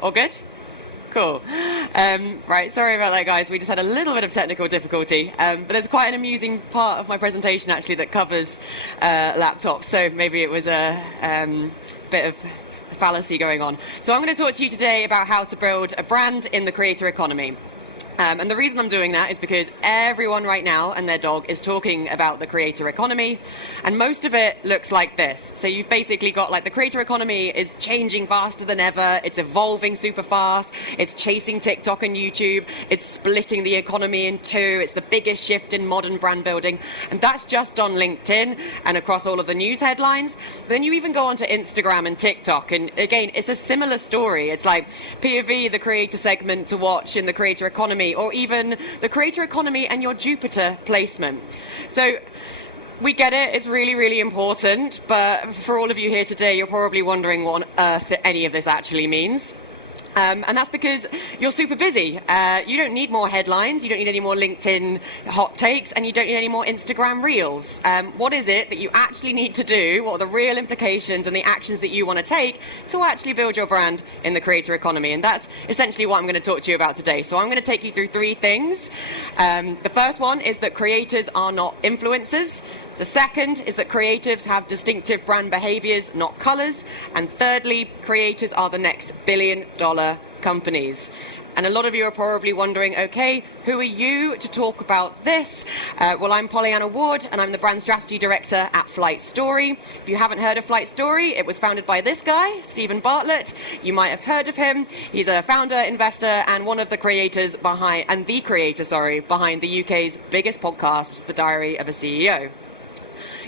All good? Cool. Right, sorry about that, guys. We just had a little bit of technical difficulty, but there's quite an amusing part of my presentation, actually, that covers laptops, so maybe it was a bit of fallacy going on. So I'm going to talk to you today about how to build a brand in the creator economy. And the reason I'm doing that is because everyone right now and their dog is talking about the creator economy, and most of it looks like this. So you've basically got like the creator economy is changing faster than ever, it's evolving super fast, it's chasing TikTok and YouTube, it's splitting the economy in two, it's the biggest shift in modern brand building, and that's just on LinkedIn and across all of the news headlines. Then you even go onto Instagram and TikTok, and again, it's a similar story. It's like POV, the creator segment to watch in the creator economy, or even the creator economy and your Jupiter placement. So we get it, it's really, really important, but for all of you here today, you're probably wondering what on earth any of this actually means. And that's because you're super busy. You don't need more headlines, you don't need any more LinkedIn hot takes, and you don't need any more Instagram reels. What is it that you actually need to do? What are the real implications and the actions that you want to take to actually build your brand in the creator economy? And that's essentially what I'm going to talk to you about today. So I'm going to take you through three things. The first one is that creators are not influencers. The second is that creatives have distinctive brand behaviors, not colors. And thirdly, creators are the next billion-dollar companies. And a lot of you are probably wondering, okay, who are you to talk about this? Well, I'm Pollyanna Ward, and I'm the brand strategy director at FlightStory. If you haven't heard of FlightStory, it was founded by this guy, Stephen Bartlett. You might have heard of him. He's a founder, investor, and one of the creators behind the UK's biggest podcast, which is The Diary of a CEO.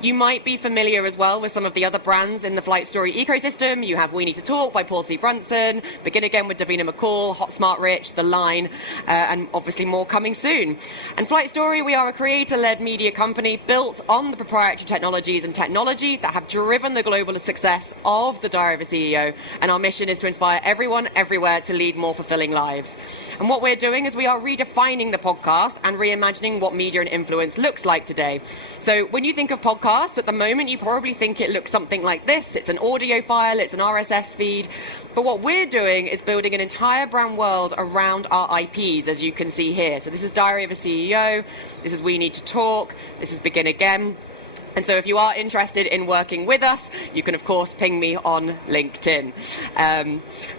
You might be familiar as well with some of the other brands in the FlightStory ecosystem. You have We Need to Talk by Paul C. Brunson, Begin Again with Davina McCall, Hot Smart Rich, The Line, and obviously more coming soon. And FlightStory, we are a creator-led media company built on the proprietary technologies and technology that have driven the global success of The Diary of a CEO. And our mission is to inspire everyone, everywhere to lead more fulfilling lives. And what we're doing is we are redefining the podcast and reimagining what media and influence looks like today. So when you think of podcasts, at the moment, you probably think it looks something like this. It's an audio file, it's an RSS feed. But what we're doing is building an entire brand world around our IPs, as you can see here. So this is Diary of a CEO, this is We Need to Talk, this is Begin Again. And so if you are interested in working with us, you can, of course, ping me on LinkedIn.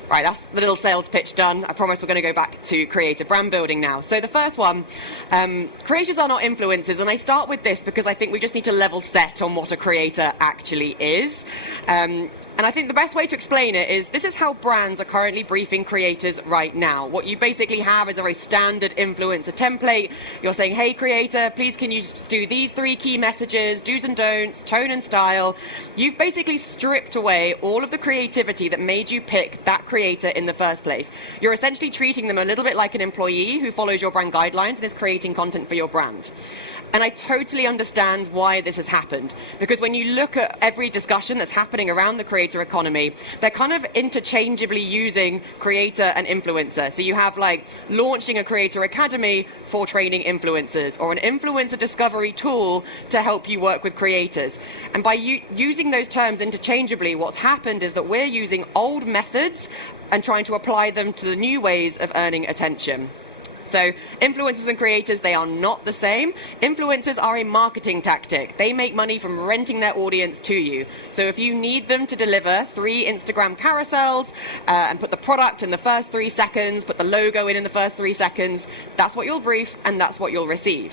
Right, that's the little sales pitch done. I promise we're going to go back to creator brand building now. So the first one, creators are not influencers. And I start with this because I think we just need to level set on what a creator actually is. And I think the best way to explain it is this is how brands are currently briefing creators right now. What you basically have is a very standard influencer template. You're saying, hey, creator, please can you do these three key messages, do's and don'ts, tone and style. You've basically stripped away all of the creativity that made you pick that creator in the first place. You're essentially treating them a little bit like an employee who follows your brand guidelines and is creating content for your brand. And I totally understand why this has happened. Because when you look at every discussion that's happening around the creator economy, they're kind of interchangeably using creator and influencer. So you have like launching a creator academy for training influencers, or an influencer discovery tool to help you work with creators. And by using those terms interchangeably, what's happened is that we're using old methods and trying to apply them to the new ways of earning attention. So influencers and creators, they are not the same. Influencers are a marketing tactic. They make money from renting their audience to you. So if you need them to deliver 3 Instagram carousels and put the product in the first 3 seconds, put the logo in the first 3 seconds, that's what you'll brief and that's what you'll receive.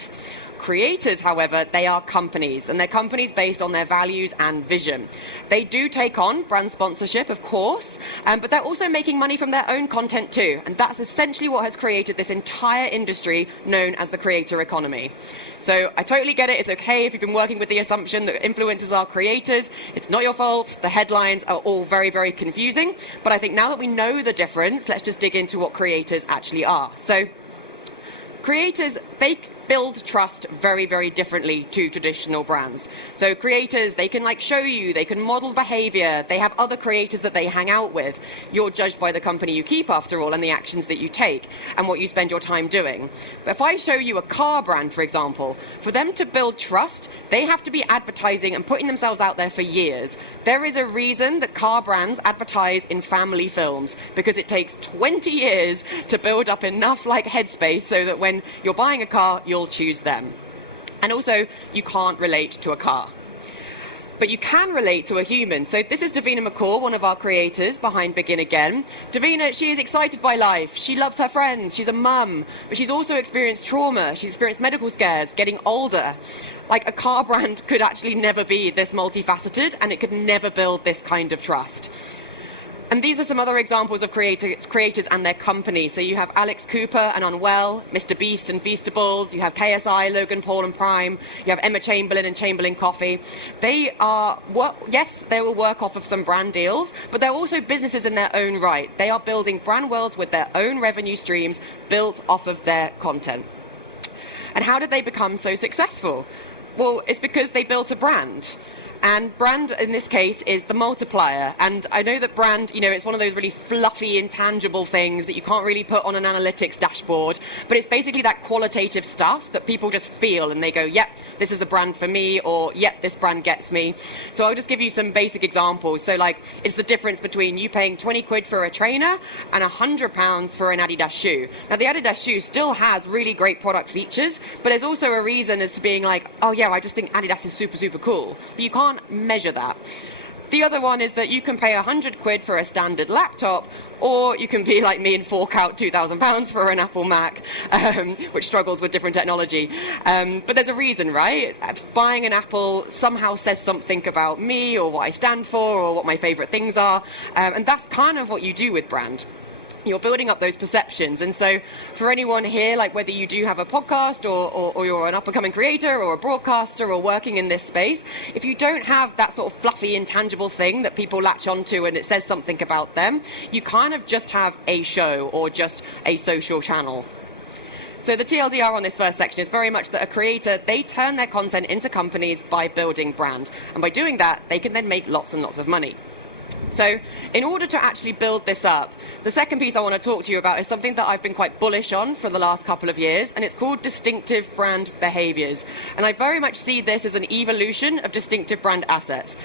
Creators, however, they are companies, and they're companies based on their values and vision. They do take on brand sponsorship, of course, but they're also making money from their own content too, and that's essentially what has created this entire industry known as the creator economy. So I totally get it. It's okay if you've been working with the assumption that influencers are creators. It's not your fault. The headlines are all very, very confusing, but I think now that we know the difference, let's just dig into what creators actually are. So creators, build trust very, very differently to traditional brands. So creators, they can show you, they can model behavior, they have other creators that they hang out with. You're judged by the company you keep, after all, and the actions that you take and what you spend your time doing. But if I show you a car brand, for example, for them to build trust, they have to be advertising and putting themselves out there for years. There is a reason that car brands advertise in family films, because it takes 20 years to build up enough headspace so that when you're buying a car, you'll choose them. And also, you can't relate to a car, but you can relate to a human. So this is Davina McCall, one of our creators behind Begin Again. Davina, she is excited by life. She loves her friends. She's a mum, but she's also experienced trauma. She's experienced medical scares, getting older. A car brand could actually never be this multifaceted, and it could never build this kind of trust. And these are some other examples of creators and their companies. So you have Alex Cooper and Unwell, Mr. Beast and Feastables, you have KSI, Logan Paul and Prime, you have Emma Chamberlain and Chamberlain Coffee. They are, yes, they will work off of some brand deals, but they're also businesses in their own right. They are building brand worlds with their own revenue streams built off of their content. And how did they become so successful? Well, it's because they built a brand. And brand, in this case, is the multiplier. And I know that brand, it's one of those really fluffy, intangible things that you can't really put on an analytics dashboard. But it's basically that qualitative stuff that people just feel and they go, yep, this is a brand for me, or yep, this brand gets me. So I'll just give you some basic examples. So it's the difference between you paying 20 quid for a trainer and £100 for an Adidas shoe. Now, the Adidas shoe still has really great product features, but there's also a reason as to being oh yeah, I just think Adidas is super, super cool. But you can't measure that. The other one is that you can pay 100 quid for a standard laptop, or you can be like me and fork out £2,000 for an Apple Mac, which struggles with different technology. But there's a reason, right? Buying an Apple somehow says something about me, or what I stand for, or what my favourite things are. And that's kind of what you do with brand. You're building up those perceptions. And so for anyone here, whether you do have a podcast or you're an up-and-coming creator or a broadcaster or working in this space, if you don't have that sort of fluffy, intangible thing that people latch onto and it says something about them, you kind of just have a show or just a social channel. So the TLDR on this first section is very much that a creator, they turn their content into companies by building brand. And by doing that, they can then make lots and lots of money. So in order to actually build this up, the second piece I want to talk to you about is something that I've been quite bullish on for the last couple of years, and it's called distinctive brand behaviors. And I very much see this as an evolution of distinctive brand assets.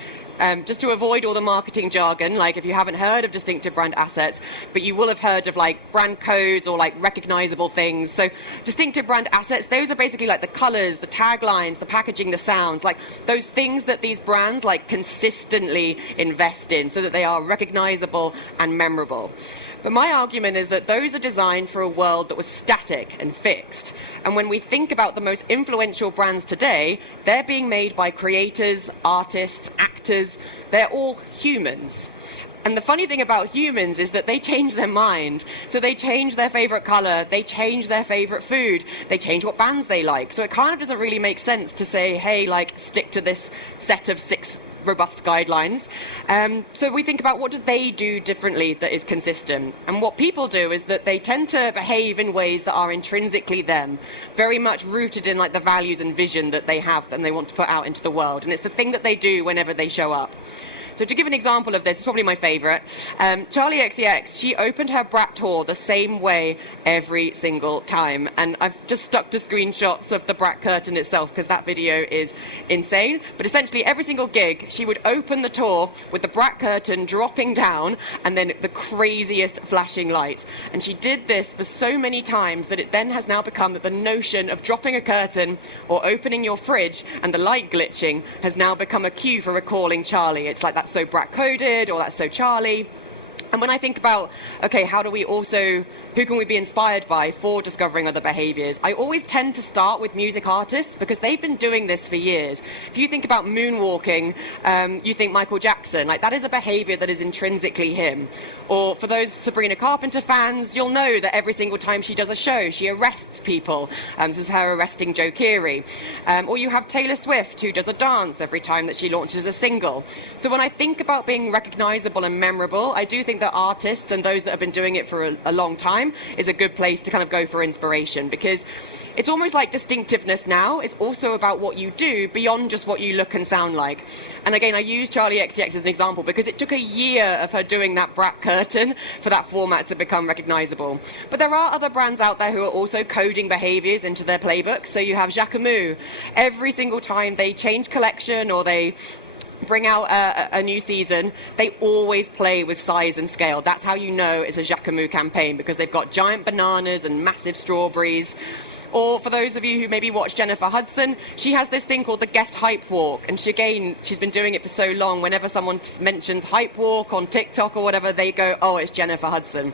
Just to avoid all the marketing jargon, if you haven't heard of distinctive brand assets, but you will have heard of brand codes or recognizable things. So distinctive brand assets, those are basically the colors, the taglines, the packaging, the sounds, those things that these brands consistently invest in so that they are recognizable and memorable. But my argument is that those are designed for a world that was static and fixed. And when we think about the most influential brands today, they're being made by creators, artists, actors. They're all humans. And the funny thing about humans is that they change their mind. So they change their favorite color, they change their favorite food, they change what bands they like. So it kind of doesn't really make sense to say, hey, stick to this set of 6 robust guidelines. So we think about what do they do differently that is consistent. And what people do is that they tend to behave in ways that are intrinsically them, very much rooted in the values and vision that they have and they want to put out into the world. And it's the thing that they do whenever they show up. So to give an example of this, it's probably my favourite. Charlie XCX, she opened her brat tour the same way every single time. And I've just stuck to screenshots of the brat curtain itself because that video is insane. But essentially every single gig, she would open the tour with the brat curtain dropping down and then the craziest flashing lights. And she did this for so many times that it then has now become that the notion of dropping a curtain or opening your fridge and the light glitching has now become a cue for recalling Charlie. It's that's so brat coded, or that's so Charlie. And when I think about, okay, who can we be inspired by for discovering other behaviors? I always tend to start with music artists because they've been doing this for years. If you think about moonwalking, you think Michael Jackson. That is a behavior that is intrinsically him. Or for those Sabrina Carpenter fans, you'll know that every single time she does a show, she arrests people. This is her arresting Joe Keery. Or you have Taylor Swift, who does a dance every time that she launches a single. So when I think about being recognizable and memorable, I do think that artists and those that have been doing it for a long time time is a good place to kind of go for inspiration, because it's almost like distinctiveness now. It's also about what you do beyond just what you look and sound like. And again, I use Charlie XCX as an example because it took a year of her doing that brat curtain for that format to become recognizable. But there are other brands out there who are also coding behaviors into their playbooks. So you have Jacquemus. Every single time they change collection or they bring out a new season, they always play with size and scale. That's how you know it's a Jacquemus campaign, because they've got giant bananas and massive strawberries. Or for those of you who maybe watch Jennifer Hudson, she has this thing called the Guest Hype Walk. And she's been doing it for so long. Whenever someone mentions Hype Walk on TikTok or whatever, they go, oh, it's Jennifer Hudson.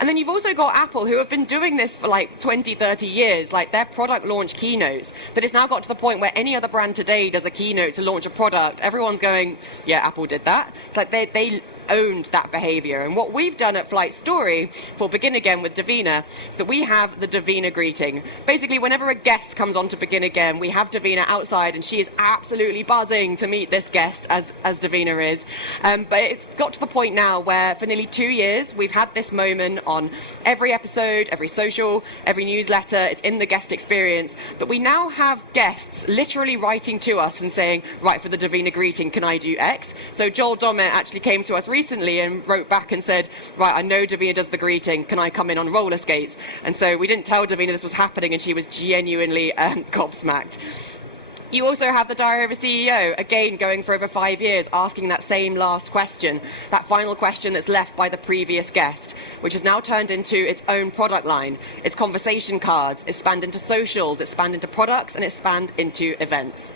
And then you've also got Apple, who have been doing this for like 20, 30 years, like their product launch keynotes, that it's now got to the point where any other brand today does a keynote to launch a product. Everyone's going, yeah, Apple did that. It's like they owned that behavior. And what we've done at FlightStory for Begin Again with Davina is that we have the Davina greeting. Basically, whenever a guest comes on to Begin Again, we have Davina outside, and she is absolutely buzzing to meet this guest, as Davina is. But it's got to the point now where for nearly 2 years, we've had this moment on every episode, every social, every newsletter. It's in the guest experience. But we now have guests literally writing to us and saying, right, for the Davina greeting, can I do X? So Joel Dommett actually came to us recently and wrote back and said, right, I know Davina does the greeting, can I come in on roller skates? And so we didn't tell Davina this was happening, and she was genuinely gobsmacked. You also have the Diary of a CEO, again going for over 5 years, asking that same last question, that final question that's left by the previous guest, which has now turned into its own product line. It's conversation cards, it's spanned into socials, it's spanned into products, and it's spanned into events.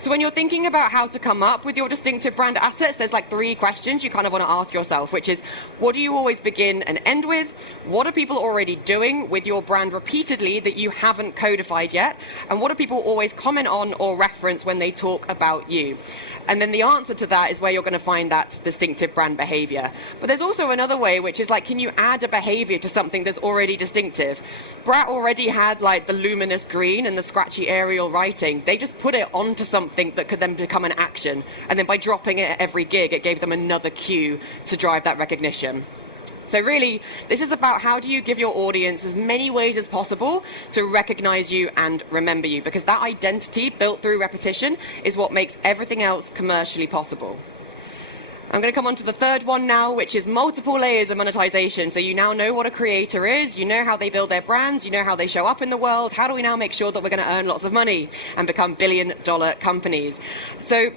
So when you're thinking about how to come up with your distinctive brand assets, there's like 3 questions you kind of want to ask yourself, which is, what do you always begin and end with? What are people already doing with your brand repeatedly that you haven't codified yet? And what do people always comment on or reference when they talk about you? And then the answer to that is where you're going to find that distinctive brand behavior. But there's also another way, which is like, can you add a behavior to something that's already distinctive? Brat already had like the luminous green and the scratchy Arial writing. They just put it onto something that could then become an action. And then by dropping it at every gig, it gave them another cue to drive that recognition. So really, this is about how do you give your audience as many ways as possible to recognize you and remember you, because that identity built through repetition is what makes everything else commercially possible. I'm going to come on to the third one now, which is multiple layers of monetization. So you now know what a creator is, you know how they build their brands, you know how they show up in the world. How do we now make sure that we're going to earn lots of money and become billion-dollar companies? So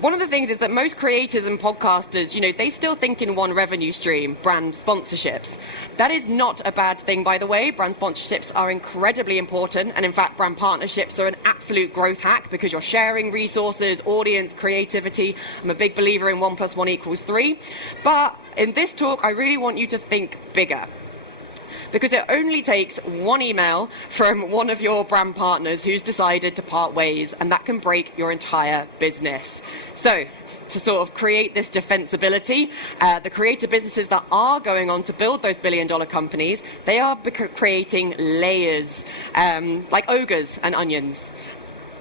one of the things is that most creators and podcasters, they still think in one revenue stream, brand sponsorships. That is not a bad thing, by the way. Brand sponsorships are incredibly important. And in fact, brand partnerships are an absolute growth hack because you're sharing resources, audience, creativity. I'm a big believer in 1 + 1 = 3. But in this talk, I really want you to think bigger, because it only takes one email from one of your brand partners who's decided to part ways, and that can break your entire business. So to sort of create this defensibility, the creator businesses that are going on to build those billion-dollar companies, they are creating layers, like ogres and onions.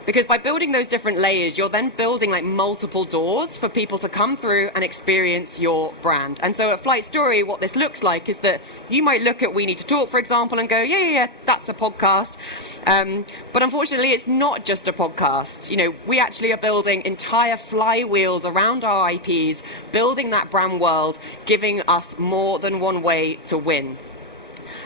Because by building those different layers, you're then building like multiple doors for people to come through and experience your brand. And so at FlightStory, what this looks like is that you might look at We Need to Talk, for example, and go, yeah, that's a podcast. But unfortunately, it's not just a podcast. We actually are building entire flywheels around our IPs, building that brand world, giving us more than one way to win.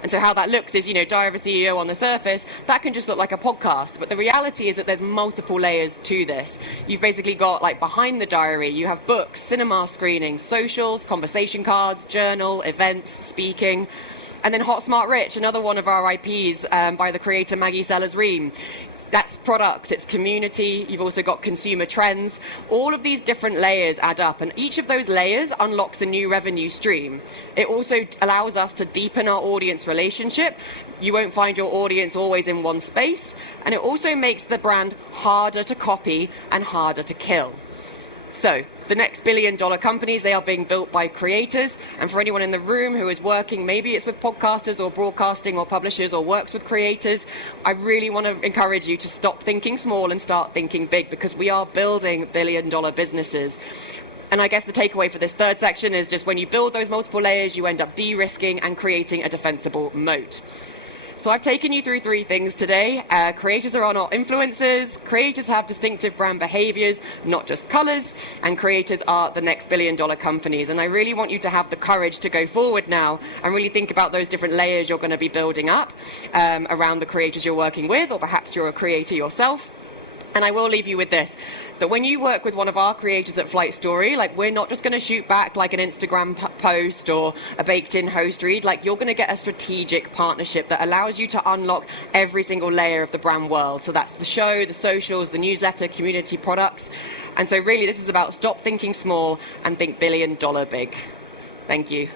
And so how that looks is, Diary of a CEO on the surface, that can just look like a podcast. But the reality is that there's multiple layers to this. You've basically got, like, behind the diary, you have books, cinema screenings, socials, conversation cards, journal, events, speaking. And then Hot, Smart, Rich, another one of our IPs by the creator Maggie Sellers-Ream. That's products, it's community, you've also got consumer trends. All of these different layers add up, and each of those layers unlocks a new revenue stream. It also allows us to deepen our audience relationship. You won't find your audience always in one space, and it also makes the brand harder to copy and harder to kill. So, the next billion-dollar companies, they are being built by creators. And for anyone in the room who is working, maybe it's with podcasters or broadcasting or publishers or works with creators, I really want to encourage you to stop thinking small and start thinking big, because we are building billion-dollar businesses. And I guess the takeaway for this third section is just when you build those multiple layers, you end up de-risking and creating a defensible moat. So I've taken you through three things today. Creators are not influencers, creators have distinctive brand behaviors, not just colors, and creators are the next billion-dollar companies. And I really want you to have the courage to go forward now and really think about those different layers you're going to be building up around the creators you're working with, or perhaps you're a creator yourself. And I will leave you with this, that when you work with one of our creators at FlightStory, like, we're not just going to shoot back like an Instagram post or a baked-in host read. Like, you're going to get a strategic partnership that allows you to unlock every single layer of the brand world. So that's the show, the socials, the newsletter, community, products. And so really this is about stop thinking small and think billion-dollar big. Thank you.